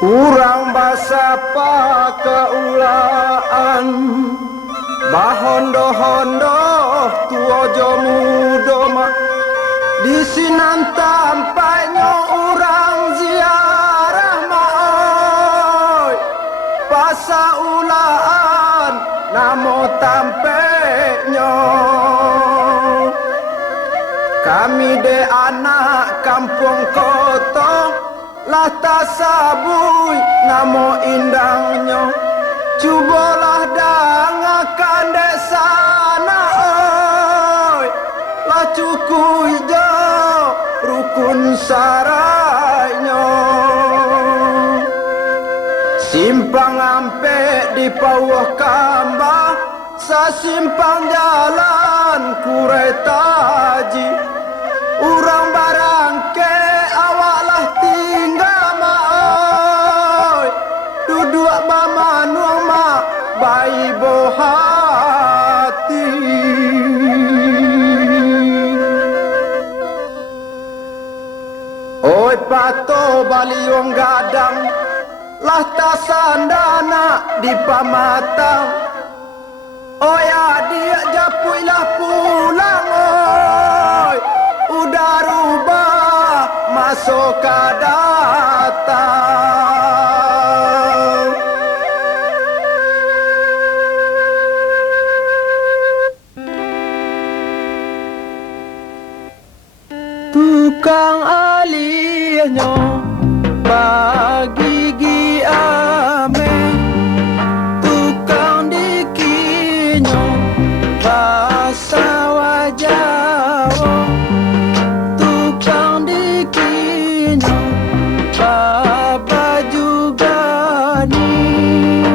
Urang basa pakaulaan bahondo-hondo tuojo mudo mak di sinan tampaknya urang ziarah mak pasaulaan namo tampaknya kami de anak kampung kota lah tasabui namo indangnya cubalah dangakan desana oi lah cukui jo rukun sarainya simpang ampe di bawah kambah sasimpang jalan kuretaji urang barangke awaklah tinggal mak duduk mama nuang mak bayi bohati oi pato baliong gadang lah tasandana di pamatang oi adik japuilah pulang oi udah rubah masuk ke datang tukang alihnya bagi giame tukang dikinyo bahasa wajawo tukang dikinyo baba juga nih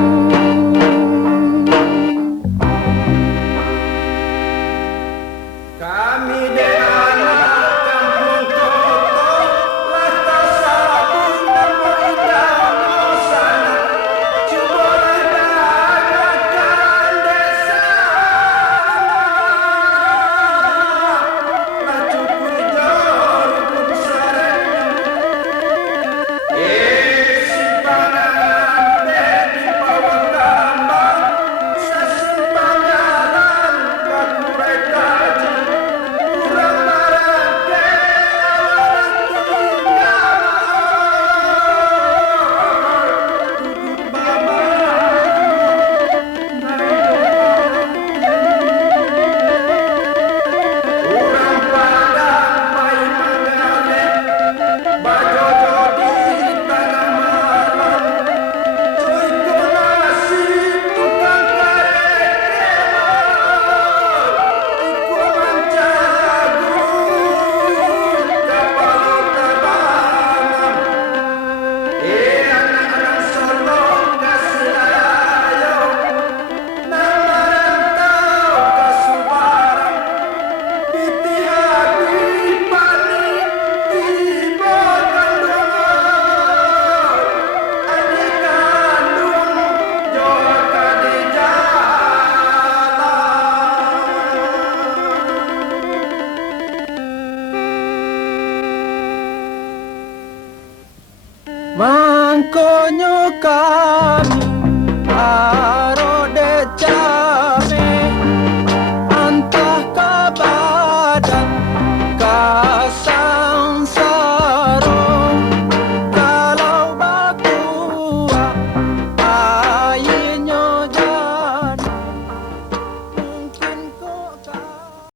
kami de anak kampung kota lah tasabun namo idang sana cubalah dagakan desa lah cukup jauh rukun sarenya simpangan di bawah tambang sesimpang jalan bakurai taji urang barangke awak tinggal duduk mama urang padang pai mangale bajojo di tanah malam cuy nasi tukang kareke iku mancagu kapal tabangan anak-anak solong kasih ayo namarantau kasubarang piti hati panik tiba kandungan adik kandung joka di jalan mangkonyo kami